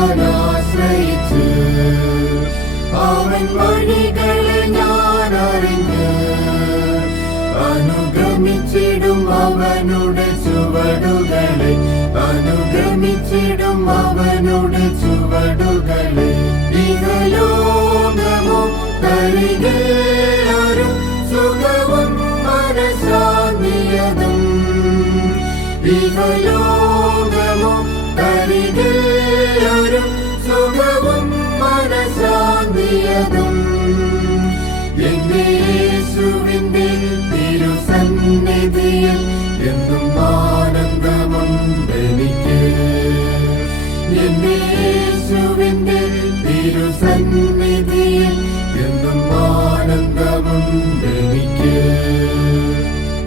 ഞാൻ ആശ്രയിച്ച് അവൻ വഴികളെ ഞാൻ അറിഞ്ഞ് അനുഗമിച്ചിടും അവനുടെ ചുവടുകളെ, അനുഗമിച്ചിടും അവനുടെ ചുവടുകളെ. ഇഹലോകമോ തരികിൽ ഒരു സുഖവും മനഃശാന്തിയതും, ഇഹലോകമോ തരികിൽ ഒരു സുഖവും മനഃശാന്തിയതും. എന്റെ യേശുവിന്റെ തിരുസന്നിധിയിൽ എന്നും ആനന്ദമുണ്ടെനിക്ക്. എന്റെ യേശുവിന്റെ തിരുസന്നിധിയിൽ എന്നും ആനന്ദമുണ്ടെനിക്ക്.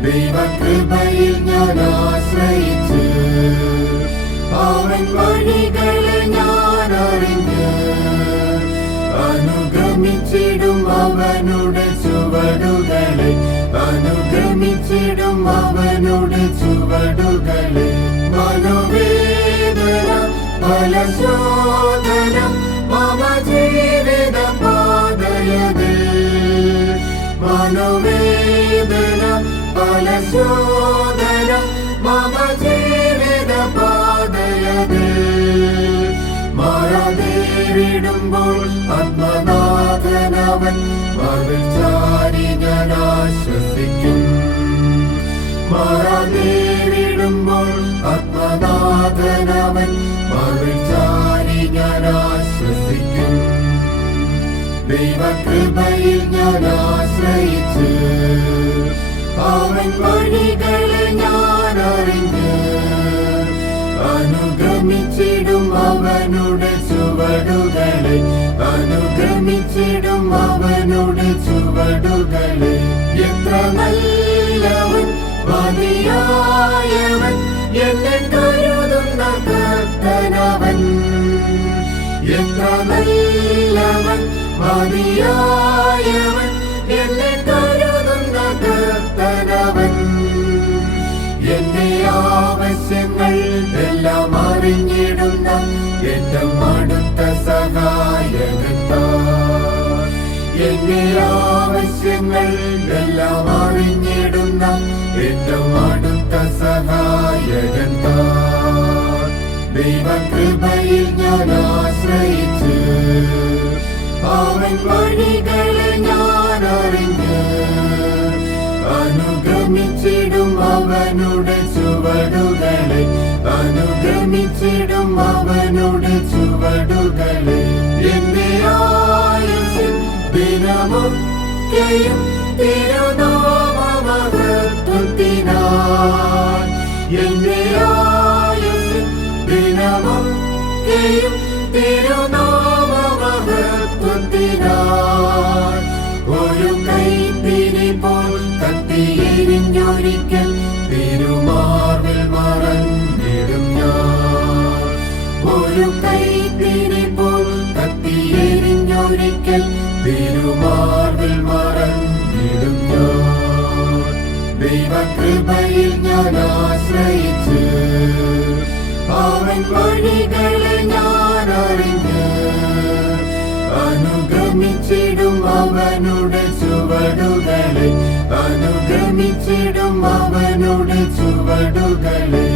ദൈവകൃപയിൽ ഞാൻ ആശ്രയിച്ച് അവൻ വഴികളെ ഞാൻ അറിഞ്ഞ് അനുഗമിച്ചിടും അവനുടെ ചുവടുകളെ, അനുഗമിച്ചിടും അവനുടെ ചുവടുകളെ. മനോവേദന ഫലശോധന മമ ജീവിത പാതയതിൽ, മനോവേദന ഫലശോധന മമ ജീവിത പാതയതിൽ. മാറാതേറിടുമ്പോൾ ആത്മനാഥനവൻ മതിൽ ചാരി ഞാൻ ആശ്വസിക്കും. മാറാതേറിടുമ്പോൾ ആത്മനാഥനവൻ മതിൽ ചാരി ഞാൻ ആശ്വസിക്കും. ദൈവകൃപയിൽ ഞാൻ ആശ്രയിച്ച് അവൻ വഴികളെ ഞാൻ അറിഞ്ഞ് അനുഗമിച്ചിടും അവനുടെ ചുവടുകളെ, അനുഗമിച്ചിടും അവനുടെ ചുവടുകളെ. എത്ര നല്ലവൻ മതിയായവൻ എന്നെ കരുതുന്ന കർത്തനവൻ, എത്ര നല്ലവൻ മതിയായവൻ എന്നെ കരുതുന്ന കർത്തനവൻ. എന്റെ ആവശ്യങ്ങൾ എല്ലാം അറിഞ്ഞിടുന്ന ഏറ്റവും അടുത്ത സഹായകൻ താൻ. എന്റെ ആവശ്യങ്ങൾ എല്ലാം അറിഞ്ഞിടുന്ന ഏറ്റവും അടുത്ത സഹായകൻ താൻ. ദൈവകൃപയിൽ ഞാൻ ആശ്രയിച്ച് അവൻ വഴികളെ ഞാൻ അറിഞ്ഞ് അനുഗമിച്ചിടും അവനുടെ ചുവടുകളെ, അനുഗമിച്ചിടും അവനുടെ ചുവടുകളെ. എന്റെ ആയുസ്സിൻ ദിനമൊക്കെയും തിരുനാമമഹത്വത്തിനായി, എന്റെ ആയുസ്സിൻ ദിനമൊക്കെയും തിരുനാമമഹത്വത്തിനായി. ഒരു കൈത്തിരി പോൽ കത്തിയെരിഞ്ഞൊരിക്കൽ തിരുമാർവിൽ മറഞ്ഞിടും ഞാൻ. ഒരു കൈത്തിരി പോൽ കത്തിയെരിഞ്ഞൊരിക്കൽ തിരുമാർവിൽ മറഞ്ഞിടും ഞാൻ. ദൈവകൃപയിൽ ഞാൻ ആശ്രയിച്ച് അവൻ വഴികളെ ഞാൻ അറിഞ്ഞ് അനുഗമിച്ചിടും അവനുടെ ചുവടുകളെ, അനുഗമിച്ചിടും അവനുടെ ചുവടുകളെ.